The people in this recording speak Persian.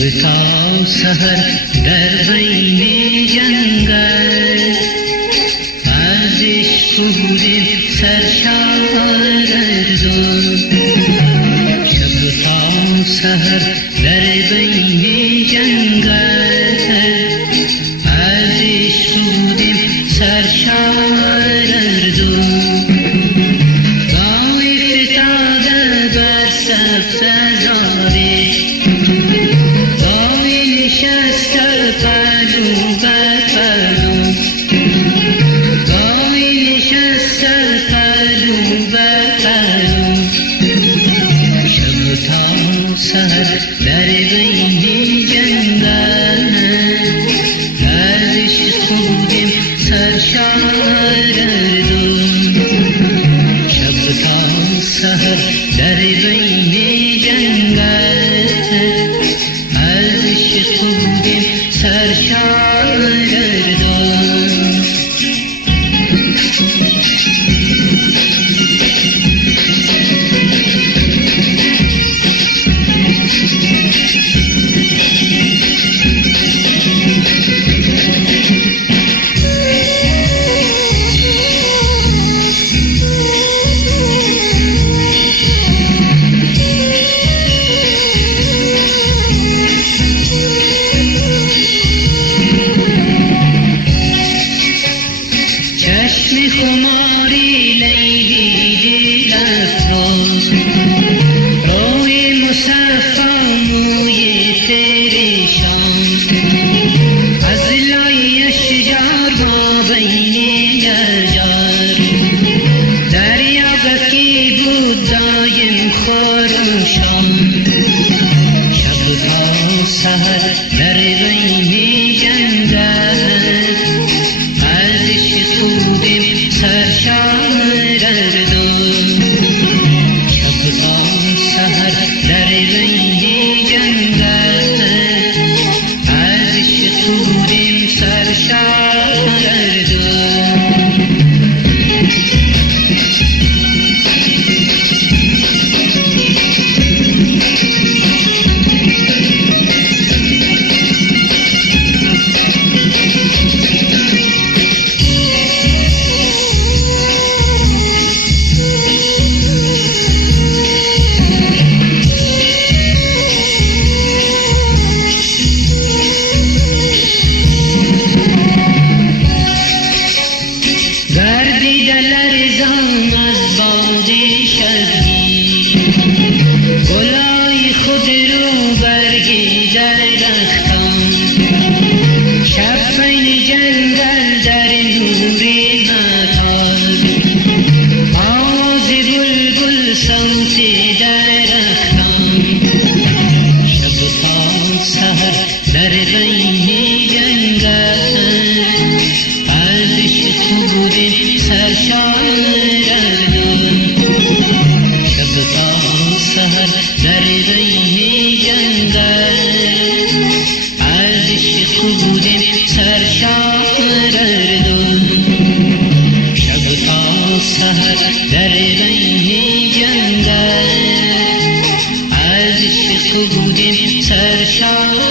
تا سحر در بین جنگل از عشق بودیم سرشاردون. شب تا سحر در بین جنگل از عشق بودیم سرشاردون. گامی فتاده بر سبز زاری، گامی نشسته پهلو بر پهلو، گامی نشسته پهلو بر پهلو. شب تا سحر در بین جنگل از عشق بودیم سرشاردون. شب تا سحر در بین جنگل از عشق بودیم سرشاردون. چشم خماری لیلی دل افروز، روی مصفا موی پریشان، از لای اشجار ما بین اشجار. دریا بکی بود دایم خروشان. شب تا سحر در بین جنگل از عشق بودیم سرشاردون. شب تا سحر در بین جنگل از عشق بودیم سرشاردون. گردیده لرزان از باد شبگیر، گلای خود رو برگی درختان. شب بین جنگل در نوری متال، آواز بلبل صوت درختان. شب تا سحر در بین جنگل از عشق بودیم سرشاردون. شب تا سحر در بین جنگل از عشق بودیم سرشاردون. شب تا سحر در بین جنگل از عشق بودیم سرشاردون.